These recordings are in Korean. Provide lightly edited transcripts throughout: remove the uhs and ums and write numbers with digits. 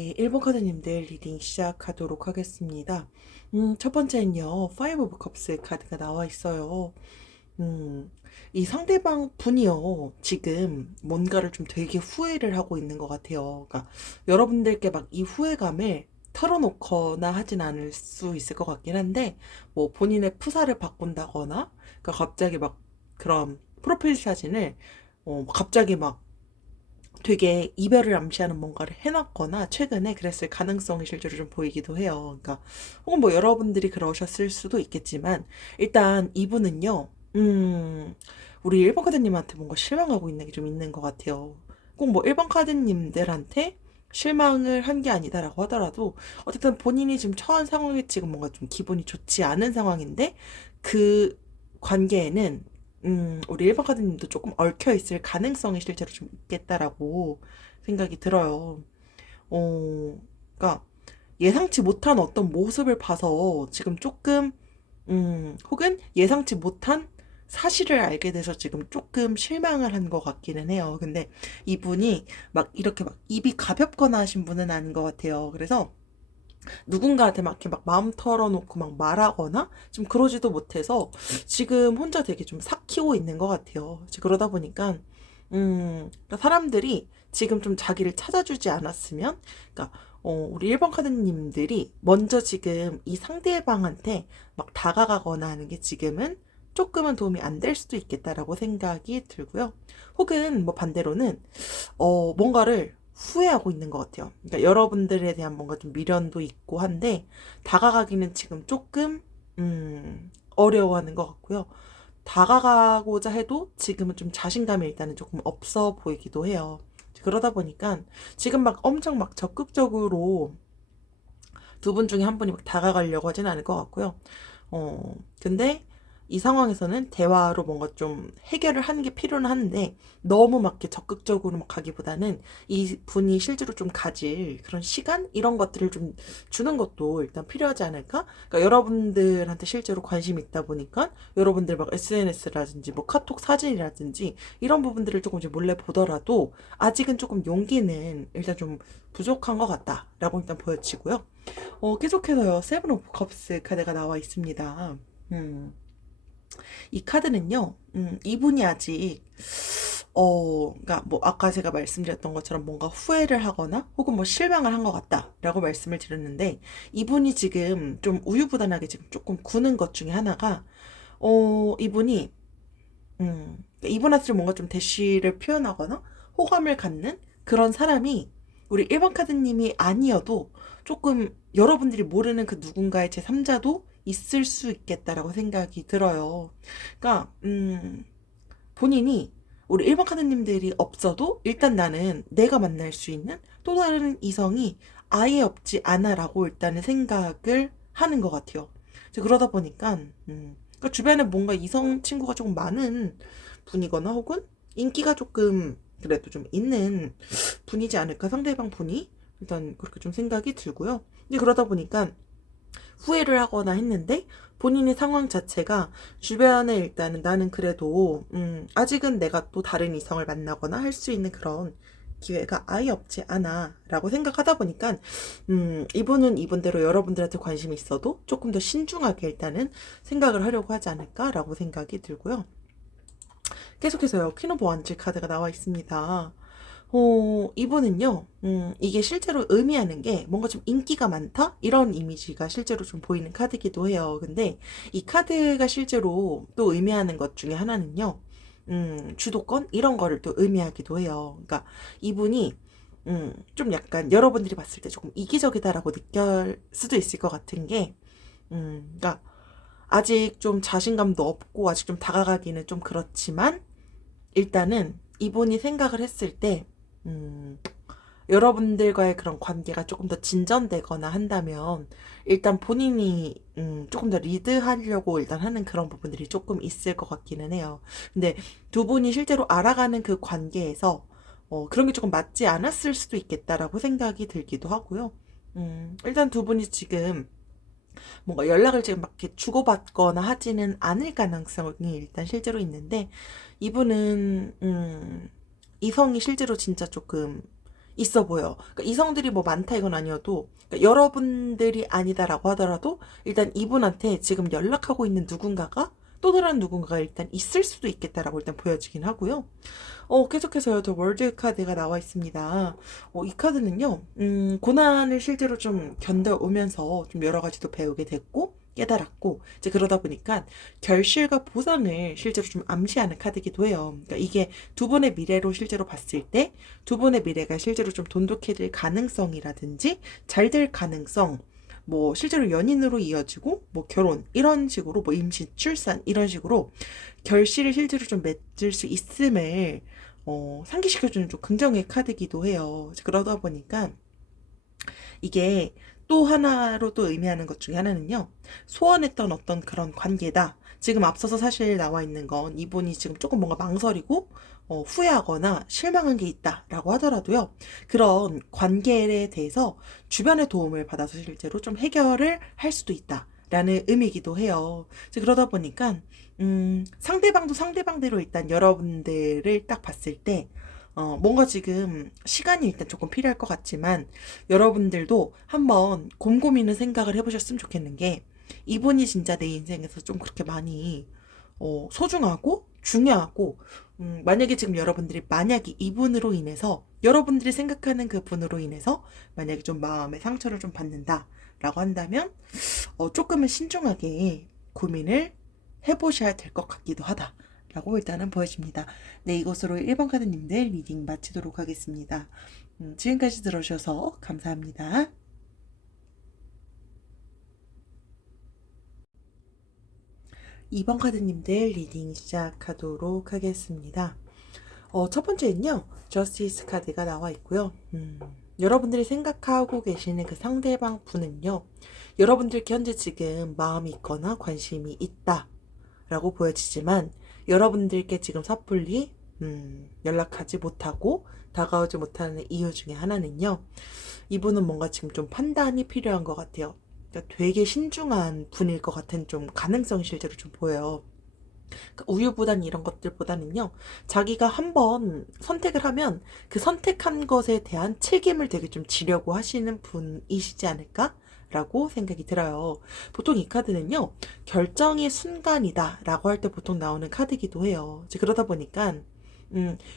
네, 1번 카드님들 리딩 시작하도록 하겠습니다. 첫 번째는요, 파이브 오브 컵스 카드가 나와 있어요. 음, 이 상대방 분이요, 지금 뭔가를 좀 되게 후회를 하고 있는 것 같아요. 그러니까 여러분들께 막 이 후회감을 털어놓거나 하진 않을 수 있을 것 같긴 한데, 뭐 본인의 프사를 바꾼다거나, 그러니까 갑자기 막 그런 프로필 사진을 갑자기 막 되게 이별을 암시하는 뭔가를 해놨거나 최근에 그랬을 가능성이 실제로 좀 보이기도 해요. 그러니까 혹은 뭐 여러분들이 그러셨을 수도 있겠지만 일단 이분은요, 우리 1번 카드님한테 뭔가 실망하고 있는 게 좀 있는 것 같아요. 꼭 뭐 1번 카드님들한테 실망을 한 게 아니다라고 하더라도 어쨌든 본인이 지금 처한 상황이 지금 뭔가 좀 기분이 좋지 않은 상황인데 그 관계에는 우리 일반 카드님도 조금 얽혀 있을 가능성이 실제로 좀 있겠다라고 생각이 들어요. 그러니까 예상치 못한 어떤 모습을 봐서 지금 조금, 혹은 예상치 못한 사실을 알게 돼서 지금 조금 실망을 한 것 같기는 해요. 근데 이분이 막 이렇게 막 입이 가볍거나 하신 분은 아닌 것 같아요. 그래서 누군가한테 막 이렇게 막 마음 털어놓고 막 말하거나 좀 그러지도 못해서 지금 혼자 되게 좀 삭히고 있는 것 같아요. 그러다 보니까 그러니까 사람들이 지금 좀 자기를 찾아주지 않았으면, 그러니까 우리 1번 카드님들이 먼저 지금 이 상대방한테 막 다가가거나 하는 게 지금은 조금은 도움이 안 될 수도 있겠다라고 생각이 들고요. 혹은 뭐 반대로는 뭔가를 후회하고 있는 것 같아요. 그러니까 여러분들에 대한 뭔가 좀 미련도 있고 한데 다가가기는 지금 조금 어려워하는 것 같고요. 다가가고자 해도 지금은 좀 자신감이 일단은 조금 없어 보이기도 해요. 그러다 보니까 지금 막 엄청 막 적극적으로 두 분 중에 한 분이 막 다가가려고 하진 않을 것 같고요. 근데 이 상황에서는 대화로 뭔가 좀 해결을 하는 게 필요는 한데 너무 막 이렇게 적극적으로 막 가기보다는 이 분이 실제로 좀 가질 그런 시간 이런 것들을 좀 주는 것도 일단 필요하지 않을까? 그러니까 여러분들한테 실제로 관심이 있다 보니까 여러분들 막 SNS라든지 뭐 카톡 사진이라든지 이런 부분들을 조금 이제 몰래 보더라도 아직은 조금 용기는 일단 좀 부족한 것 같다라고 일단 보여지고요. 계속해서요, 세븐 오브 컵스 카드가 나와 있습니다. 이 카드는요, 이분이 아직, 그니까 뭐, 아까 제가 말씀드렸던 것처럼 뭔가 후회를 하거나 혹은 뭐 실망을 한 것 같다라고 말씀을 드렸는데, 이분이 지금 좀 우유부단하게 지금 조금 구는 것 중에 하나가, 이분이, 이분한테 뭔가 좀 대시를 표현하거나 호감을 갖는 그런 사람이 우리 1번 카드님이 아니어도 조금 여러분들이 모르는 그 누군가의 제3자도 있을 수 있겠다라고 생각이 들어요. 그러니까 본인이 우리 1번 카드님들이 없어도 일단 나는 내가 만날 수 있는 또 다른 이성이 아예 없지 않아라고 일단은 생각을 하는 것 같아요. 그러다 보니까 그러니까 주변에 뭔가 이성 친구가 조금 많은 분이거나 혹은 인기가 조금 그래도 좀 있는 분이지 않을까, 상대방 분이 일단 그렇게 좀 생각이 들고요. 이제 그러다 보니까 후회를 하거나 했는데 본인의 상황 자체가 주변에 일단은 나는 그래도 아직은 내가 또 다른 이성을 만나거나 할 수 있는 그런 기회가 아예 없지 않아 라고 생각하다 보니까 이분은 이분대로 여러분들한테 관심이 있어도 조금 더 신중하게 일단은 생각을 하려고 하지 않을까 라고 생각이 들고요. 계속해서요, 퀸 오브 원즈 카드가 나와 있습니다. 이분은요, 이게 실제로 의미하는 게 뭔가 좀 인기가 많다? 이런 이미지가 실제로 좀 보이는 카드기도 해요. 근데 이 카드가 실제로 또 의미하는 것 중에 하나는요, 주도권? 이런 거를 또 의미하기도 해요. 그러니까 이분이, 좀 약간 여러분들이 봤을 때 조금 이기적이다라고 느낄 수도 있을 것 같은 게, 그러니까 아직 좀 자신감도 없고 아직 좀 다가가기는 좀 그렇지만, 일단은 이분이 생각을 했을 때, 음, 여러분들과의 그런 관계가 조금 더 진전되거나 한다면, 일단 본인이, 조금 더 리드하려고 일단 하는 그런 부분들이 조금 있을 것 같기는 해요. 근데 두 분이 실제로 알아가는 그 관계에서, 그런 게 조금 맞지 않았을 수도 있겠다라고 생각이 들기도 하고요. 일단 두 분이 지금 뭔가 연락을 지금 막 이렇게 주고받거나 하지는 않을 가능성이 일단 실제로 있는데 이분은 이성이 실제로 진짜 조금 있어 보여. 그러니까 이성들이 뭐 많다 이건 아니어도, 그러니까 여러분들이 아니다라고 하더라도 일단 이분한테 지금 연락하고 있는 누군가가, 또 다른 누군가가 일단 있을 수도 있겠다라고 일단 보여지긴 하고요. 계속해서요, 더 월드 카드가 나와 있습니다. 이 카드는요, 고난을 실제로 좀 견뎌오면서 좀 여러 가지도 배우게 됐고, 깨달았고, 이제 그러다 보니까 결실과 보상을 실제로 좀 암시하는 카드이기도 해요. 그러니까 이게 두 분의 미래로 실제로 봤을 때, 두 분의 미래가 실제로 좀 돈독해질 가능성이라든지, 잘 될 가능성, 뭐 실제로 연인으로 이어지고 뭐 결혼 이런 식으로 뭐 임신 출산 이런 식으로 결실을 실제로 좀 맺을 수 있음을 상기시켜주는 좀 긍정의 카드기도 해요. 그러다 보니까 이게 또 하나로 또 의미하는 것 중에 하나는요. 소원했던 어떤 그런 관계다. 지금 앞서서 사실 나와 있는 건 이분이 지금 조금 뭔가 망설이고 후회하거나 실망한 게 있다라고 하더라도요. 그런 관계에 대해서 주변의 도움을 받아서 실제로 좀 해결을 할 수도 있다라는 의미이기도 해요. 그러다 보니까 상대방도 상대방대로 일단 여러분들을 딱 봤을 때 뭔가 지금 시간이 일단 조금 필요할 것 같지만 여러분들도 한번 곰곰이는 생각을 해보셨으면 좋겠는 게 이분이 진짜 내 인생에서 좀 그렇게 많이 소중하고 중요하고 만약에 지금 여러분들이 만약에 이분으로 인해서 여러분들이 생각하는 그 분으로 인해서 만약에 좀 마음의 상처를 좀 받는다라고 한다면 조금은 신중하게 고민을 해보셔야 될 것 같기도 하다. 라고 일단은 보여집니다. 네, 이것으로 1번 카드님들 리딩 마치도록 하겠습니다. 지금까지 들어주셔서 감사합니다. 2번 카드님들 리딩 시작하도록 하겠습니다. 첫 번째는요, 저스티스 카드가 나와 있고요. 여러분들이 생각하고 계시는 그 상대방 분은요, 여러분들께 현재 지금 마음이 있거나 관심이 있다 라고 보여지지만 여러분들께 지금 섣불리 연락하지 못하고 다가오지 못하는 이유 중에 하나는요. 이분은 뭔가 지금 좀 판단이 필요한 것 같아요. 그러니까 되게 신중한 분일 것 같은 좀 가능성이 실제로 좀 보여요. 그러니까 우유부단 이런 것들보다는요. 자기가 한번 선택을 하면 그 선택한 것에 대한 책임을 되게 좀 지려고 하시는 분이시지 않을까? 라고 생각이 들어요. 보통 이 카드는요, 결정의 순간이다 라고 할 때 보통 나오는 카드이기도 해요. 이제 그러다 보니까,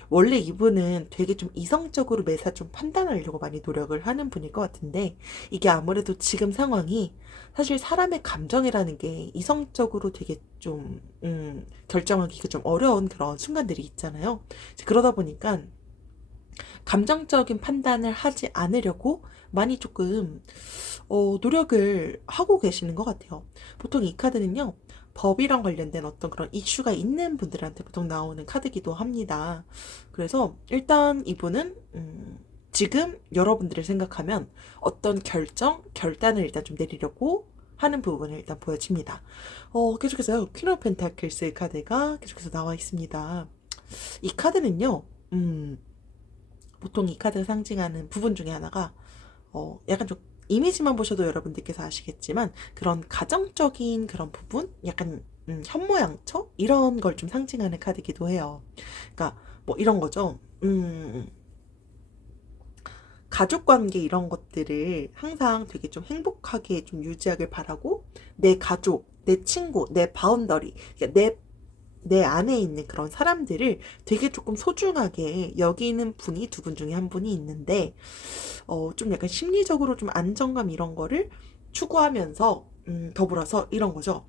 원래 이분은 되게 좀 이성적으로 매사 좀 판단하려고 많이 노력을 하는 분일 것 같은데, 이게 아무래도 지금 상황이 사실 사람의 감정이라는 게 이성적으로 되게 좀, 결정하기가 좀 어려운 그런 순간들이 있잖아요. 이제 그러다 보니까, 감정적인 판단을 하지 않으려고 많이 조금 노력을 하고 계시는 것 같아요. 보통 이 카드는요, 법이랑 관련된 어떤 그런 이슈가 있는 분들한테 보통 나오는 카드기도 합니다. 그래서 일단 이분은 지금 여러분들을 생각하면 어떤 결단을 일단 좀 내리려고 하는 부분을 일단 보여집니다. 계속해서 퀸 오브 펜타클스 카드가 계속해서 나와 있습니다. 이 카드는요, 보통 이 카드가 상징하는 부분 중에 하나가 약간 좀 이미지만 보셔도 여러분들께서 아시겠지만 그런 가정적인 그런 부분, 약간 현모양처 이런 걸 좀 상징하는 카드이기도 해요. 그러니까 뭐 이런 거죠. 가족 관계 이런 것들을 항상 되게 좀 행복하게 좀 유지하길 바라고 내 가족, 내 친구, 내 바운더리, 그러니까 내 안에 있는 그런 사람들을 되게 조금 소중하게 여기는 분이 두 분 중에 한 분이 있는데, 좀 약간 심리적으로 좀 안정감 이런 거를 추구하면서, 더불어서 이런 거죠.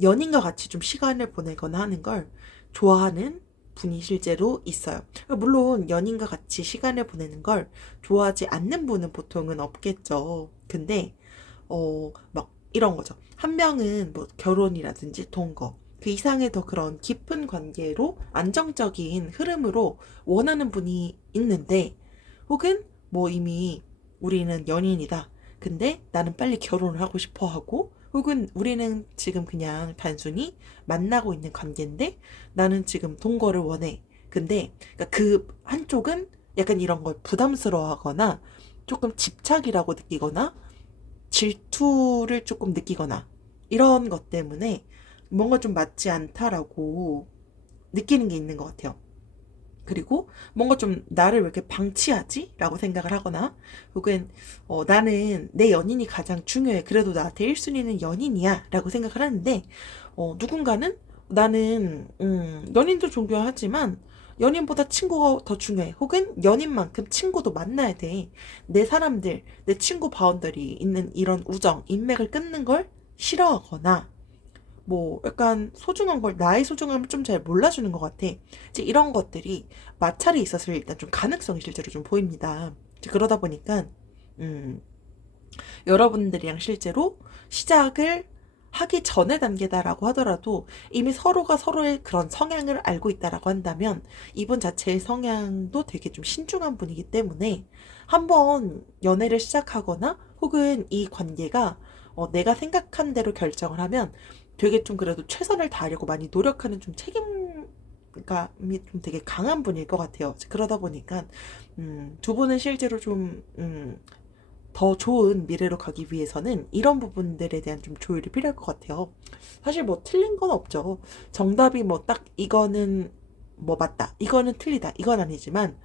연인과 같이 좀 시간을 보내거나 하는 걸 좋아하는 분이 실제로 있어요. 물론 연인과 같이 시간을 보내는 걸 좋아하지 않는 분은 보통은 없겠죠. 근데, 막 이런 거죠. 한 명은 뭐 결혼이라든지 동거, 그 이상의 더 그런 깊은 관계로 안정적인 흐름으로 원하는 분이 있는데, 혹은 뭐 이미 우리는 연인이다. 근데 나는 빨리 결혼을 하고 싶어 하고, 혹은 우리는 지금 그냥 단순히 만나고 있는 관계인데 나는 지금 동거를 원해. 근데 그러니까 그 한쪽은 약간 이런 걸 부담스러워하거나 조금 집착이라고 느끼거나 질투를 조금 느끼거나 이런 것 때문에 뭔가 좀 맞지 않다라고 느끼는 게 있는 것 같아요. 그리고 뭔가 좀 나를 왜 이렇게 방치하지? 라고 생각을 하거나, 혹은 나는 내 연인이 가장 중요해. 그래도 나한테 1순위는 연인이야. 라고 생각을 하는데, 누군가는 나는 연인도 존경하지만 연인보다 친구가 더 중요해. 혹은 연인만큼 친구도 만나야 돼. 내 사람들, 내 친구 바운더리 있는 이런 우정, 인맥을 끊는 걸 싫어하거나, 뭐 약간 소중한 걸, 나의 소중함을 좀 잘 몰라주는 것 같아. 이제 이런 것들이 마찰이 있었을 일단 좀 가능성이 실제로 좀 보입니다. 이제 그러다 보니까 음, 여러분들이랑 실제로 시작을 하기 전의 단계다라고 하더라도 이미 서로가 서로의 그런 성향을 알고 있다라고 한다면 이분 자체의 성향도 되게 좀 신중한 분이기 때문에 한번 연애를 시작하거나 혹은 이 관계가 내가 생각한 대로 결정을 하면 되게 좀 그래도 최선을 다하려고 많이 노력하는 좀 책임감이 좀 되게 강한 분일 것 같아요. 그러다 보니까 두 분은 실제로 좀 더 좋은 미래로 가기 위해서는 이런 부분들에 대한 좀 조율이 필요할 것 같아요. 사실 뭐 틀린 건 없죠. 정답이 뭐 딱 이거는 뭐 맞다, 이거는 틀리다, 이건 아니지만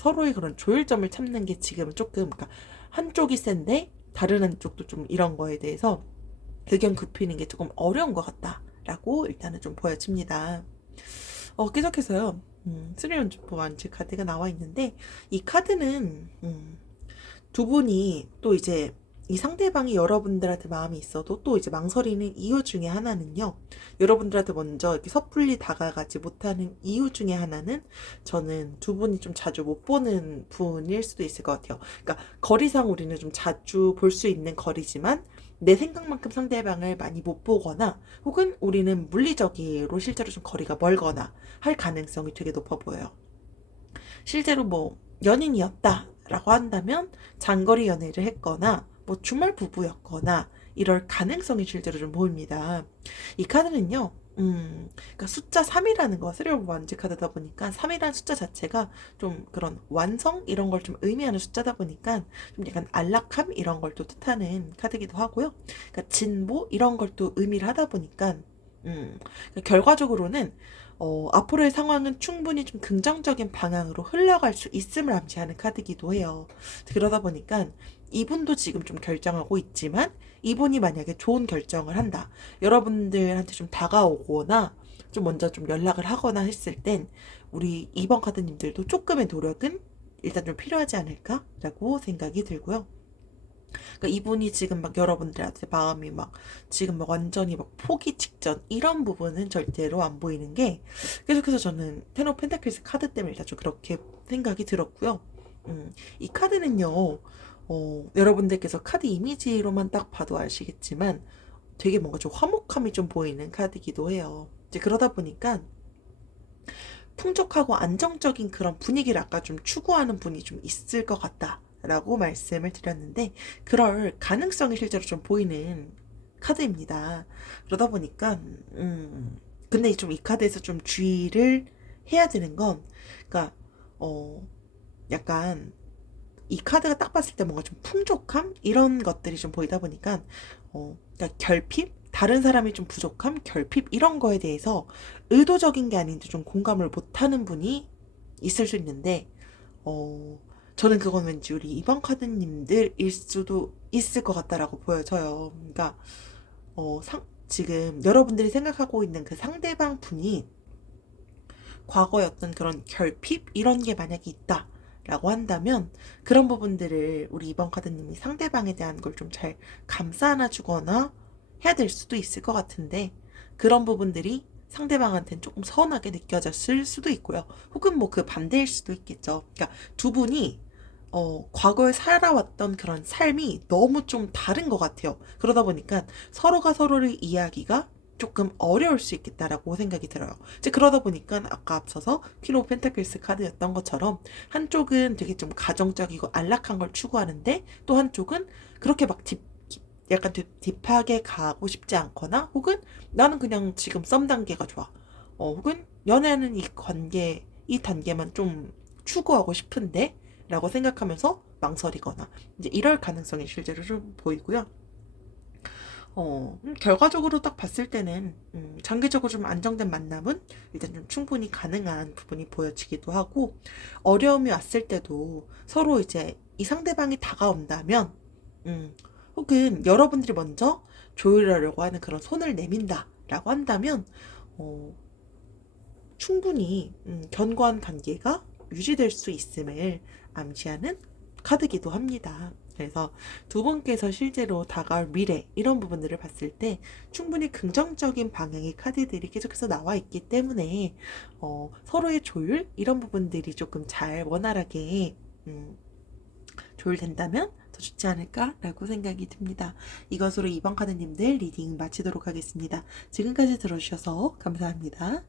서로의 그런 조율점을 찾는 게 지금은 조금, 그러니까 한쪽이 센데 다른 한쪽도 좀 이런 거에 대해서 의견 굽히는 게 조금 어려운 것 같다라고 일단은 좀 보여집니다. 계속해서요. 쓰리 온즈 완즈 카드가 나와 있는데 이 카드는 두 분이 또 이제 이 상대방이 여러분들한테 마음이 있어도 또 이제 망설이는 이유 중에 하나는요. 여러분들한테 먼저 이렇게 섣불리 다가가지 못하는 이유 중에 하나는 저는 두 분이 좀 자주 못 보는 분일 수도 있을 것 같아요. 그러니까 거리상 우리는 좀 자주 볼 수 있는 거리지만 내 생각만큼 상대방을 많이 못 보거나 혹은 우리는 물리적으로 실제로 좀 거리가 멀거나 할 가능성이 되게 높아 보여요. 실제로 뭐 연인이었다라고 한다면 장거리 연애를 했거나 뭐 주말 부부였거나 이럴 가능성이 실제로 좀 보입니다. 이 카드는요. 그러니까 숫자 3이라는 거, 쓰리 오브 완즈 카드다 보니까 3이라는 숫자 자체가 좀 그런 완성 이런 걸 좀 의미하는 숫자다 보니까 좀 약간 안락함 이런 걸 또 뜻하는 카드기도 하고요. 그러니까 진보 이런 걸 또 의미를 하다 보니까 그러니까 결과적으로는 앞으로의 상황은 충분히 좀 긍정적인 방향으로 흘러갈 수 있음을 암시하는 카드기도 해요. 그러다 보니까 이분도 지금 좀 결정하고 있지만 이분이 만약에 좋은 결정을 한다. 여러분들한테 좀 다가오거나 좀 먼저 좀 연락을 하거나 했을 땐 우리 2번 카드님들도 조금의 노력은 일단 좀 필요하지 않을까라고 생각이 들고요. 그러니까 이분이 지금 막 여러분들한테 마음이 막 지금 막 완전히 막 포기 직전 이런 부분은 절대로 안 보이는 게 계속해서 저는 텐 오브 펜타클스 카드 때문에 일단 좀 그렇게 생각이 들었고요. 이 카드는요, 여러분들께서 카드 이미지로만 딱 봐도 아시겠지만 되게 뭔가 좀 화목함이 좀 보이는 카드이기도 해요. 이제 그러다 보니까 풍족하고 안정적인 그런 분위기를 아까 좀 추구하는 분이 좀 있을 것 같다라고 말씀을 드렸는데 그럴 가능성이 실제로 좀 보이는 카드입니다. 그러다 보니까 근데 좀 이 카드에서 좀 주의를 해야 되는 건 그러니까 어 약간 이 카드가 딱 봤을 때 뭔가 좀 풍족함 이런 것들이 좀 보이다 보니까 그러니까 결핍 다른 사람이 좀 부족함 결핍 이런 거에 대해서 의도적인 게 아닌데 좀 공감을 못하는 분이 있을 수 있는데 어 저는 그건 왠지 우리 이번 카드님들일 수도 있을 것 같다라고 보여져요. 그러니까 지금 여러분들이 생각하고 있는 그 상대방 분이 과거에 어떤 그런 결핍 이런 게 만약에 있다. 라고 한다면 그런 부분들을 우리 이번 카드님이 상대방에 대한 걸 좀 잘 감싸 안아주거나 해야 될 수도 있을 것 같은데 그런 부분들이 상대방한테는 조금 서운하게 느껴졌을 수도 있고요. 혹은 뭐 그 반대일 수도 있겠죠. 그러니까 두 분이 과거에 살아왔던 그런 삶이 너무 좀 다른 것 같아요. 그러다 보니까 서로가 서로를 이해하기가 조금 어려울 수 있겠다라고 생각이 들어요. 이제 그러다 보니까 아까 앞서서 퀸 오브 펜타클스 카드였던 것처럼 한쪽은 되게 좀 가정적이고 안락한 걸 추구하는데 또 한쪽은 그렇게 막 약간 딥하게 가고 싶지 않거나 혹은 나는 그냥 지금 썸 단계가 좋아. 혹은 연애하는 이 단계만 좀 추구하고 싶은데 라고 생각하면서 망설이거나 이제 이럴 가능성이 실제로 좀 보이고요. 결과적으로 딱 봤을 때는 장기적으로 좀 안정된 만남은 일단 좀 충분히 가능한 부분이 보여지기도 하고, 어려움이 왔을 때도 서로 이제 이 상대방이 다가온다면, 혹은 여러분들이 먼저 조율하려고 하는 그런 손을 내민다라고 한다면, 어, 충분히 견고한 관계가 유지될 수 있음을 암시하는 카드기도 합니다. 그래서 두 분께서 실제로 다가올 미래 이런 부분들을 봤을 때 충분히 긍정적인 방향의 카드들이 계속해서 나와 있기 때문에 서로의 조율 이런 부분들이 조금 잘 원활하게 조율된다면 더 좋지 않을까라고 생각이 듭니다. 이것으로 이번 카드님들 리딩 마치도록 하겠습니다. 지금까지 들어주셔서 감사합니다.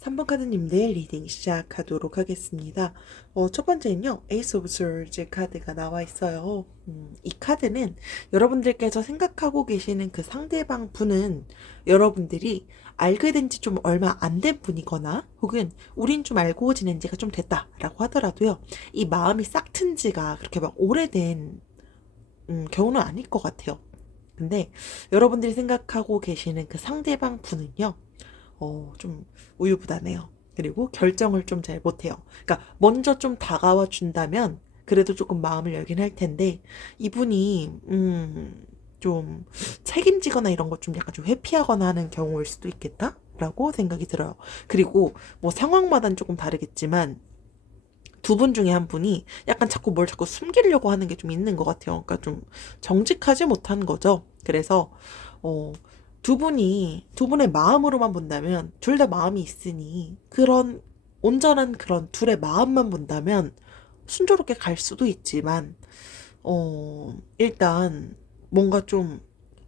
3번 카드님들 리딩 시작하도록 하겠습니다. 첫 번째는요, 에이스 오브 스월즈 카드가 나와 있어요. 이 카드는 여러분들께서 생각하고 계시는 그 상대방 분은 여러분들이 알게 된 지 좀 얼마 안 된 분이거나 혹은 우린 좀 알고 지낸 지가 좀 됐다라고 하더라도요, 이 마음이 싹 튼 지가 그렇게 막 오래된 경우는 아닐 것 같아요. 근데 여러분들이 생각하고 계시는 그 상대방 분은요, 좀 우유부단해요. 그리고 결정을 좀 잘 못해요. 그러니까 먼저 좀 다가와 준다면 그래도 조금 마음을 열긴 할 텐데, 이분이 좀 책임지거나 이런 거 좀 약간 좀 회피하거나 하는 경우일 수도 있겠다라고 생각이 들어요. 그리고 뭐 상황마다는 조금 다르겠지만 두 분 중에 한 분이 약간 자꾸 뭘 자꾸 숨기려고 하는 게 좀 있는 것 같아요. 그러니까 좀 정직하지 못한 거죠. 그래서 어, 두 분의 마음으로만 본다면 둘 다 마음이 있으니 그런 온전한 그런 둘의 마음만 본다면 순조롭게 갈 수도 있지만 일단 뭔가 좀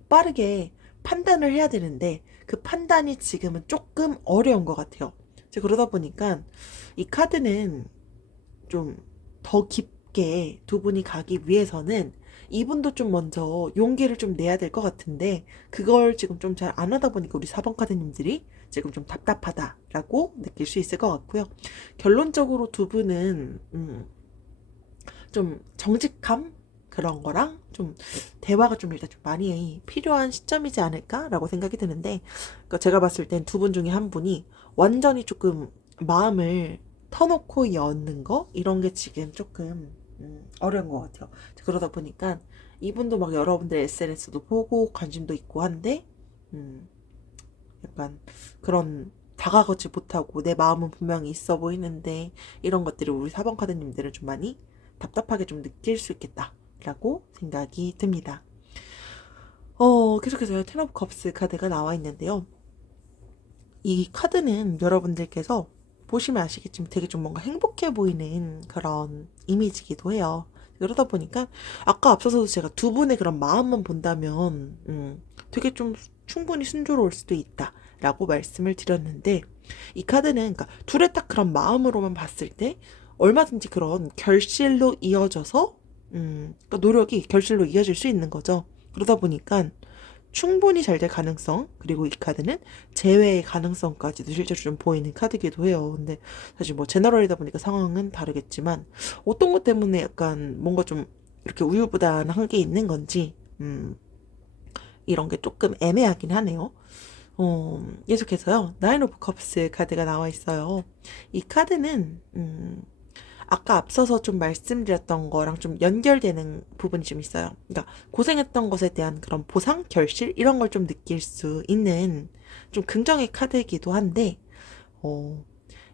빠르게 판단을 해야 되는데 그 판단이 지금은 조금 어려운 것 같아요. 그러다 보니까 이 카드는 좀 더 깊게 두 분이 가기 위해서는 이분도 좀 먼저 용기를 좀 내야 될 것 같은데 그걸 지금 좀 잘 안 하다 보니까 우리 4번 카드님들이 지금 좀 답답하다라고 느낄 수 있을 것 같고요. 결론적으로 두 분은 좀 정직함 그런 거랑 좀 대화가 좀 일단 좀 많이 필요한 시점이지 않을까라고 생각이 드는데, 그러니까 제가 봤을 땐 두 분 중에 한 분이 완전히 조금 마음을 터놓고 여는 거 이런 게 지금 조금 어려운 것 같아요. 그러다 보니까 이분도 막 여러분들 SNS도 보고 관심도 있고 한데 약간 그런 다가가지 못하고 내 마음은 분명히 있어 보이는데 이런 것들이 우리 4번 카드님들은 좀 많이 답답하게 좀 느낄 수 있겠다라고 생각이 듭니다. 계속해서 텐 오브 컵스 카드가 나와 있는데요. 이 카드는 여러분들께서 보시면 아시겠지만 되게 좀 뭔가 행복해 보이는 그런 이미지이기도 해요. 그러다 보니까 아까 앞서서도 제가 두 분의 그런 마음만 본다면 되게 좀 충분히 순조로울 수도 있다라고 말씀을 드렸는데, 이 카드는 그러니까 둘의 딱 그런 마음으로만 봤을 때 얼마든지 그런 결실로 이어져서 그러니까 노력이 결실로 이어질 수 있는 거죠. 그러다 보니까 충분히 잘 될 가능성, 그리고 이 카드는 재회의 가능성까지도 실제로 좀 보이는 카드이기도 해요. 근데 사실 뭐 제너럴이다 보니까 상황은 다르겠지만 어떤 것 때문에 약간 뭔가 좀 이렇게 우유부단한 게 있는 건지 이런 게 조금 애매하긴 하네요. 계속해서요. 나인 오브 컵스 카드가 나와 있어요. 이 카드는 아까 앞서서 좀 말씀드렸던 거랑 좀 연결되는 부분이 좀 있어요. 그러니까 고생했던 것에 대한 그런 보상, 결실 이런 걸 좀 느낄 수 있는 좀 긍정의 카드이기도 한데, 어,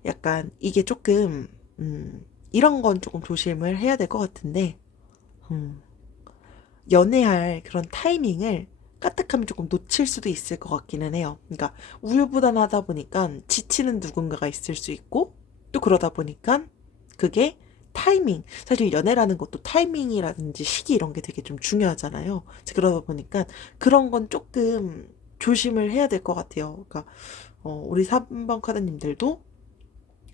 약간 이게 조금 이런 건 조금 조심을 해야 될 것 같은데, 음, 연애할 그런 타이밍을 까딱하면 조금 놓칠 수도 있을 것 같기는 해요. 그러니까 우유부단하다 보니까 지치는 누군가가 있을 수 있고, 또 그러다 보니까 그게 타이밍, 사실 연애라는 것도 타이밍이라든지 시기 이런 게 되게 좀 중요하잖아요. 그러다 보니까 그런 건 조금 조심을 해야 될 것 같아요. 그러니까 우리 3번 카드님들도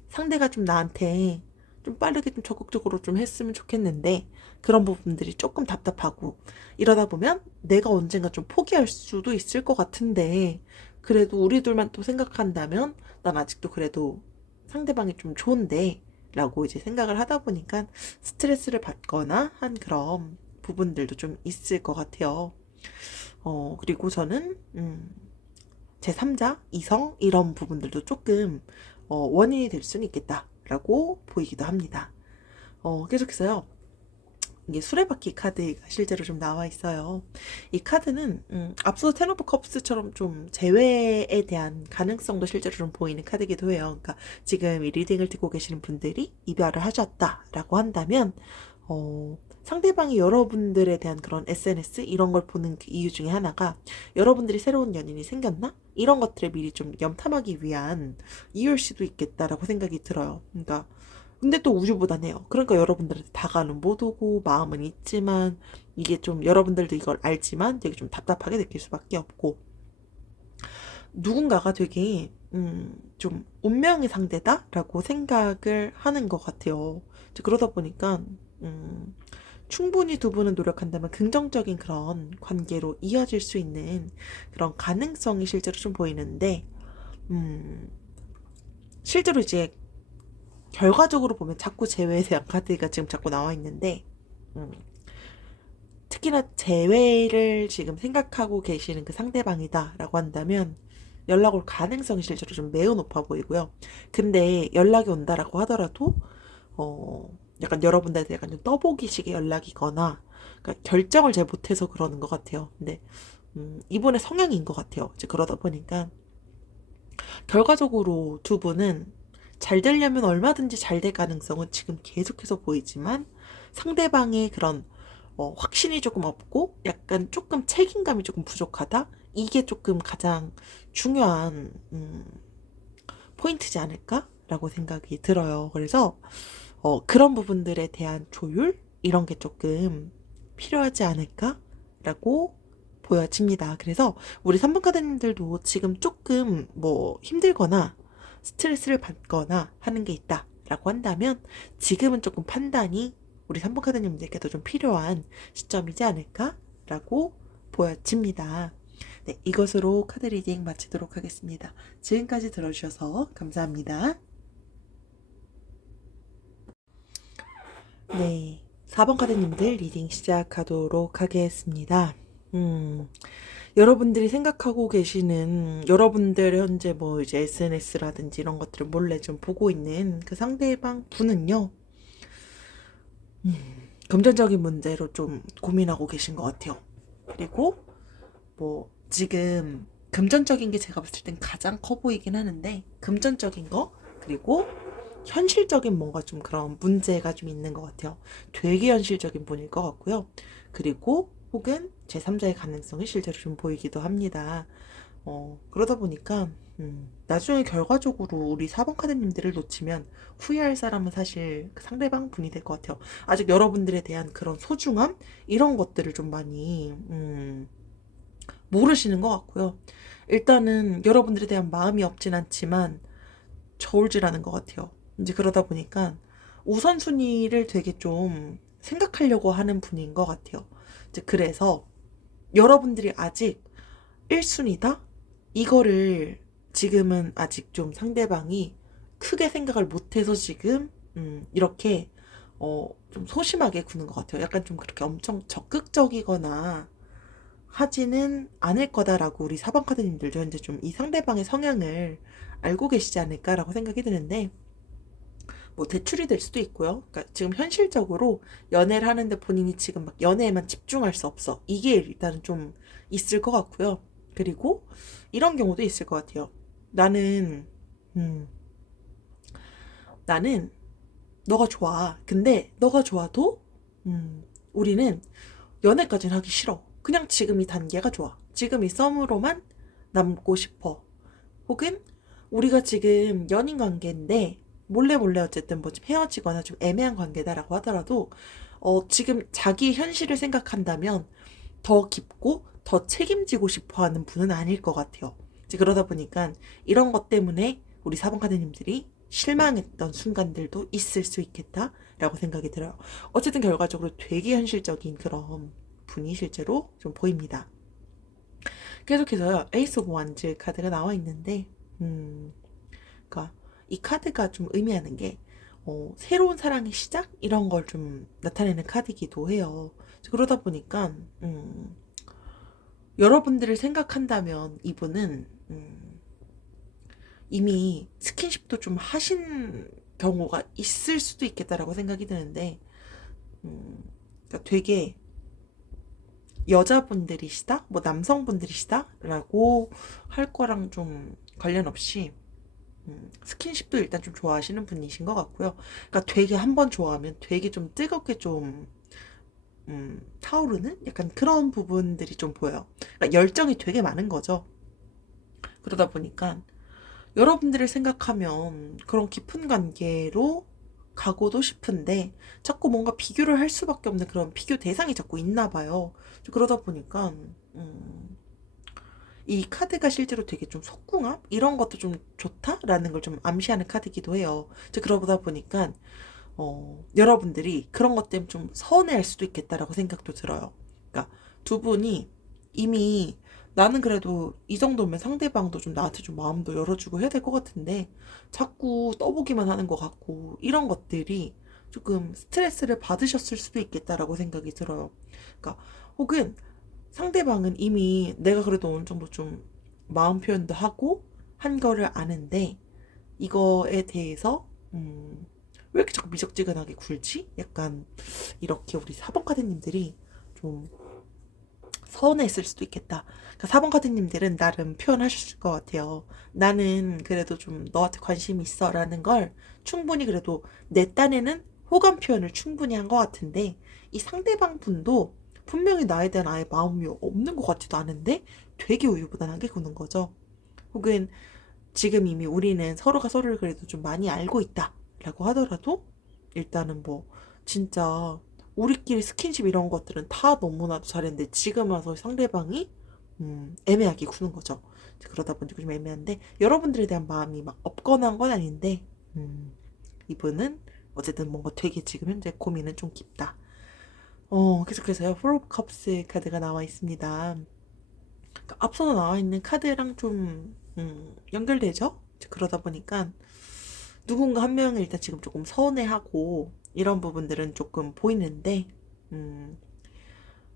상대가 좀 나한테 좀 빠르게 좀 적극적으로 좀 했으면 좋겠는데 그런 부분들이 조금 답답하고, 이러다 보면 내가 언젠가 좀 포기할 수도 있을 것 같은데 그래도 우리 둘만 또 생각한다면 난 아직도 그래도 상대방이 좀 좋은데 라고 이제 생각을 하다 보니까 스트레스를 받거나 한 그런 부분들도 좀 있을 것 같아요. 그리고 저는 제3자, 이성 이런 부분들도 조금 원인이 될 수는 있겠다라고 보이기도 합니다. 계속해서요. 이게 수레바퀴 카드가 실제로 좀 나와 있어요. 이 카드는 앞서 텐 오브 컵스처럼 좀 재회에 대한 가능성도 실제로 좀 보이는 카드이기도 해요. 그러니까 지금 이 리딩을 듣고 계시는 분들이 이별을 하셨다라고 한다면 상대방이 여러분들에 대한 그런 SNS 이런 걸 보는 그 이유 중에 하나가 여러분들이 새로운 연인이 생겼나? 이런 것들을 미리 좀 염탐하기 위한 이유일 수도 있겠다라고 생각이 들어요. 그러니까 근데 또 우주보다네요. 그러니까 여러분들한테 다가는 못 오고 마음은 있지만 이게 좀 여러분들도 이걸 알지만 되게 좀 답답하게 느낄 수밖에 없고 누군가가 되게 좀 운명의 상대다라고 생각을 하는 것 같아요. 그러다 보니까 충분히 두 분은 노력한다면 긍정적인 그런 관계로 이어질 수 있는 그런 가능성이 실제로 좀 보이는데 실제로 이제 결과적으로 보면 자꾸 재회에 대한 카드가 지금 자꾸 나와 있는데 특히나 재회를 지금 생각하고 계시는 그 상대방이다라고 한다면 연락 올 가능성이 실제로 좀 매우 높아 보이고요. 근데 연락이 온다라고 하더라도 약간 여러분들한테 약간 좀 떠보기식의 연락이거나 그러니까 결정을 잘 못해서 그러는 것 같아요. 근데 이분의 성향인 것 같아요. 이제 그러다 보니까 결과적으로 두 분은 잘 되려면 얼마든지 잘 될 가능성은 지금 계속해서 보이지만 상대방의 그런 확신이 조금 없고 약간 조금 책임감이 조금 부족하다? 이게 조금 가장 중요한 포인트지 않을까라고 생각이 들어요. 그래서 그런 부분들에 대한 조율 이런 게 조금 필요하지 않을까라고 보여집니다. 그래서 우리 3번 카드님들도 지금 조금 뭐 힘들거나 스트레스를 받거나 하는 게 있다라고 한다면 지금은 조금 판단이 우리 3번 카드님들께도 좀 필요한 시점이지 않을까라고 보여집니다. 네, 이것으로 카드 리딩 마치도록 하겠습니다. 지금까지 들어주셔서 감사합니다. 네, 4번 카드님들 리딩 시작하도록 하겠습니다. 여러분들이 생각하고 계시는 여러분들 현재 뭐 이제 SNS라든지 이런 것들을 몰래 좀 보고 있는 그 상대방 분은요, 금전적인 문제로 좀 고민하고 계신 것 같아요. 그리고 뭐 지금 금전적인 게 제가 봤을 땐 가장 커 보이긴 하는데 금전적인 거 그리고 현실적인 뭔가 좀 그런 문제가 좀 있는 것 같아요. 되게 현실적인 분일 것 같고요. 그리고 혹은 제3자의 가능성이 실제로 좀 보이기도 합니다. 그러다 보니까 나중에 결과적으로 우리 4번 카드님들을 놓치면 후회할 사람은 사실 그 상대방 분이 될 것 같아요. 아직 여러분들에 대한 그런 소중함 이런 것들을 좀 많이 모르시는 것 같고요. 일단은 여러분들에 대한 마음이 없진 않지만 저울질하는 것 같아요. 이제 그러다 보니까 우선순위를 되게 좀 생각하려고 하는 분인 것 같아요. 이제 그래서 여러분들이 아직 1순위다? 이거를 지금은 아직 좀 상대방이 크게 생각을 못해서 지금 이렇게 좀 소심하게 구는 것 같아요. 약간 좀 그렇게 엄청 적극적이거나 하지는 않을 거다라고 우리 4번 카드님들도 현재 좀 이 상대방의 성향을 알고 계시지 않을까라고 생각이 드는데 뭐 대출이 될 수도 있고요. 그러니까 지금 현실적으로 연애를 하는데 본인이 지금 막 연애에만 집중할 수 없어. 이게 일단은 좀 있을 것 같고요. 그리고 이런 경우도 있을 것 같아요. 나는 음, 나는 너가 좋아. 근데 너가 좋아도 우리는 연애까지는 하기 싫어. 그냥 지금 이 단계가 좋아. 지금 이 썸으로만 남고 싶어. 혹은 우리가 지금 연인 관계인데 몰래 몰래 어쨌든 뭐 좀 헤어지거나 좀 애매한 관계다라고 하더라도 지금 자기 현실을 생각한다면 더 깊고 더 책임지고 싶어 하는 분은 아닐 것 같아요. 이제 그러다 보니까 이런 것 때문에 우리 4번 카드님들이 실망했던 순간들도 있을 수 있겠다라고 생각이 들어요. 어쨌든 결과적으로 되게 현실적인 그런 분이 실제로 좀 보입니다. 계속해서요. 에이스 오브 완즈 카드가 나와 있는데 그러니까 이 카드가 좀 의미하는 게 새로운 사랑의 시작? 이런 걸 좀 나타내는 카드이기도 해요. 그러다 보니까, 여러분들을 생각한다면 이분은, 이미 스킨십도 좀 하신 경우가 있을 수도 있겠다라고 생각이 드는데, 그러니까 되게 여자분들이시다? 뭐 남성분들이시다? 라고 할 거랑 좀 관련 없이, 스킨십도 일단 좀 좋아하시는 분이신 것 같고요. 그러니까 되게 한번 좋아하면 되게 좀 뜨겁게 좀 타오르는 약간 그런 부분들이 좀 보여요. 그러니까 열정이 되게 많은 거죠. 그러다 보니까 여러분들을 생각하면 그런 깊은 관계로 가고도 싶은데 자꾸 뭔가 비교를 할 수밖에 없는 그런 비교 대상이 자꾸 있나 봐요. 그러다 보니까 이 카드가 실제로 되게 좀 속궁합 이런 것도 좀 좋다라는 걸 좀 암시하는 카드이기도 해요. 그러다 보니까 여러분들이 그런 것 때문에 좀 서운해할 수도 있겠다라고 생각도 들어요. 그러니까 두 분이 이미 나는 그래도 이 정도면 상대방도 좀 나한테 좀 마음도 열어주고 해야 될 것 같은데 자꾸 떠보기만 하는 것 같고 이런 것들이 조금 스트레스를 받으셨을 수도 있겠다라고 생각이 들어요. 그러니까 혹은 상대방은 이미 내가 그래도 어느 정도 좀 마음 표현도 하고 한 거를 아는데 이거에 대해서 왜 이렇게 자꾸 미적지근하게 굴지? 약간 이렇게 우리 4번 카드님들이 좀 서운했을 수도 있겠다. 그러니까 4번 카드님들은 나름 표현하셨을 것 같아요. 나는 그래도 좀 너한테 관심이 있어 라는 걸 충분히 그래도 내 딴에는 호감 표현을 충분히 한 것 같은데 이 상대방 분도 분명히 나에 대한 아예 마음이 없는 것 같지도 않은데 되게 우유부단하게 구는 거죠. 혹은 지금 이미 우리는 서로가 서로를 그래도 좀 많이 알고 있다 라고 하더라도 일단은 뭐 진짜 우리끼리 스킨십 이런 것들은 다 너무나도 잘했는데 지금 와서 상대방이 애매하게 구는 거죠. 그러다 보니까 좀 애매한데 여러분들에 대한 마음이 막 없거나 한 건 아닌데 이분은 어쨌든 뭔가 되게 지금 현재 고민은 좀 깊다. 계속해서요. 포 오브 컵스 카드가 나와 있습니다. 그러니까 앞서서 나와 있는 카드랑 좀 연결되죠? 그러다 보니까 누군가 한 명이 일단 지금 조금 서운해하고 이런 부분들은 조금 보이는데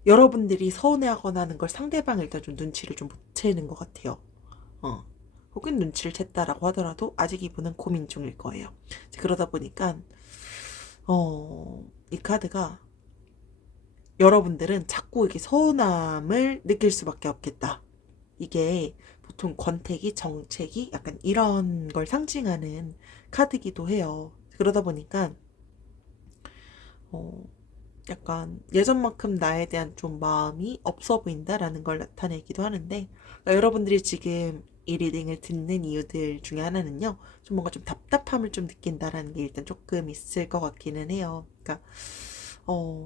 여러분들이 서운해하거나 하는 걸 상대방이 일단 좀 눈치를 좀 못 채는 것 같아요. 혹은 눈치를 챘다라고 하더라도 아직 이분은 고민 중일 거예요. 그러다 보니까 이 카드가 여러분들은 자꾸 이렇게 서운함을 느낄 수밖에 없겠다. 이게 보통 권태기, 정체기 약간 이런 걸 상징하는 카드기도 해요. 그러다 보니까 어, 약간 예전만큼 나에 대한 좀 마음이 없어 보인다라는 걸 나타내기도 하는데 그러니까 여러분들이 지금 이 리딩을 듣는 이유들 중에 하나는요. 좀 뭔가 좀 답답함을 좀 느낀다라는 게 일단 조금 있을 것 같기는 해요. 그러니까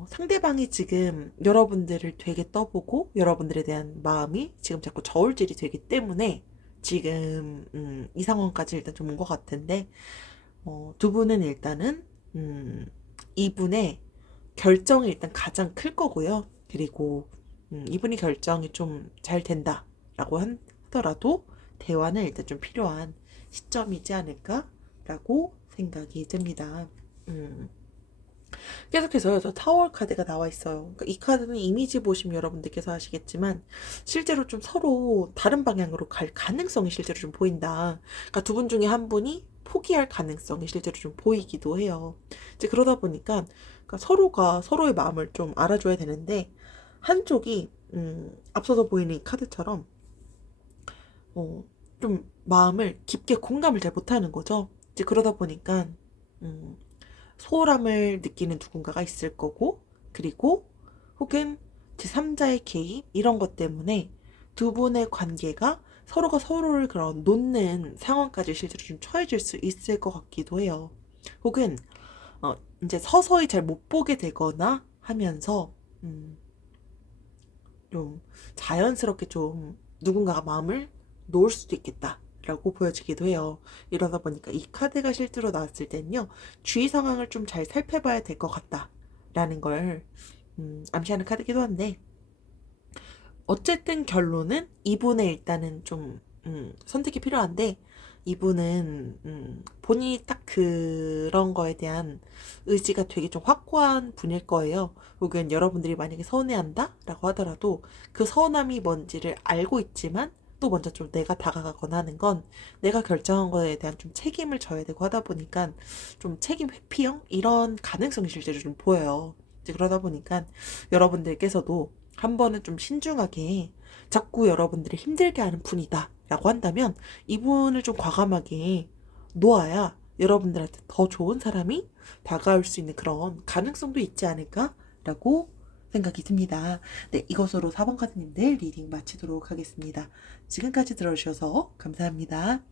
상대방이 지금 여러분들을 되게 떠보고 여러분들에 대한 마음이 지금 자꾸 저울질이 되기 때문에 지금 이 상황까지 일단 좀 온 것 같은데 두 분은 일단은 이분의 결정이 일단 가장 클 거고요. 그리고 이분이 결정이 좀 잘 된다라고 하더라도 대화는 일단 좀 필요한 시점이지 않을까라고 생각이 듭니다. 계속해서 저 타워 카드가 나와 있어요. 그러니까 이 카드는 이미지 보시면 여러분들께서 아시겠지만 실제로 좀 서로 다른 방향으로 갈 가능성이 실제로 좀 보인다. 그러니까 두 분 중에 한 분이 포기할 가능성이 실제로 좀 보이기도 해요. 이제 그러다 보니까 그러니까 서로가 서로의 마음을 좀 알아줘야 되는데 한쪽이 앞서서 보이는 이 카드처럼 좀 마음을 깊게 공감을 잘 못하는 거죠. 이제 그러다 보니까 음, 소홀함을 느끼는 누군가가 있을 거고, 그리고 혹은 제3자의 개입 이런 것 때문에 두 분의 관계가 서로가 서로를 그런 놓는 상황까지 실제로 좀 처해질 수 있을 것 같기도 해요. 혹은 이제 서서히 잘 못 보게 되거나 하면서 좀 자연스럽게 좀 누군가가 마음을 놓을 수도 있겠다. 라고 보여지기도 해요. 이러다 보니까 이 카드가 실제로 나왔을 때는요, 주위 상황을 좀 잘 살펴봐야 될 것 같다. 라는 걸, 암시하는 카드기도 한데, 어쨌든 결론은 이분의 일단은 좀, 선택이 필요한데, 이분은 본인이 딱 그런 거에 대한 의지가 되게 좀 확고한 분일 거예요. 혹은 여러분들이 만약에 서운해한다라고 하더라도 그 서운함이 뭔지를 알고 있지만 또 먼저 좀 내가 다가가거나 하는 건 내가 결정한 거에 대한 좀 책임을 져야 되고 하다 보니까 좀 책임 회피형 이런 가능성이 실제로 좀 보여요. 이제 그러다 보니까 여러분들께서도 한 번은 좀 신중하게 자꾸 여러분들을 힘들게 하는 분이다 라고 한다면 이분을 좀 과감하게 놓아야 여러분들한테 더 좋은 사람이 다가올 수 있는 그런 가능성도 있지 않을까라고 생각이 듭니다. 네, 이것으로 4번 카드님들 리딩 마치도록 하겠습니다. 지금까지 들어주셔서 감사합니다.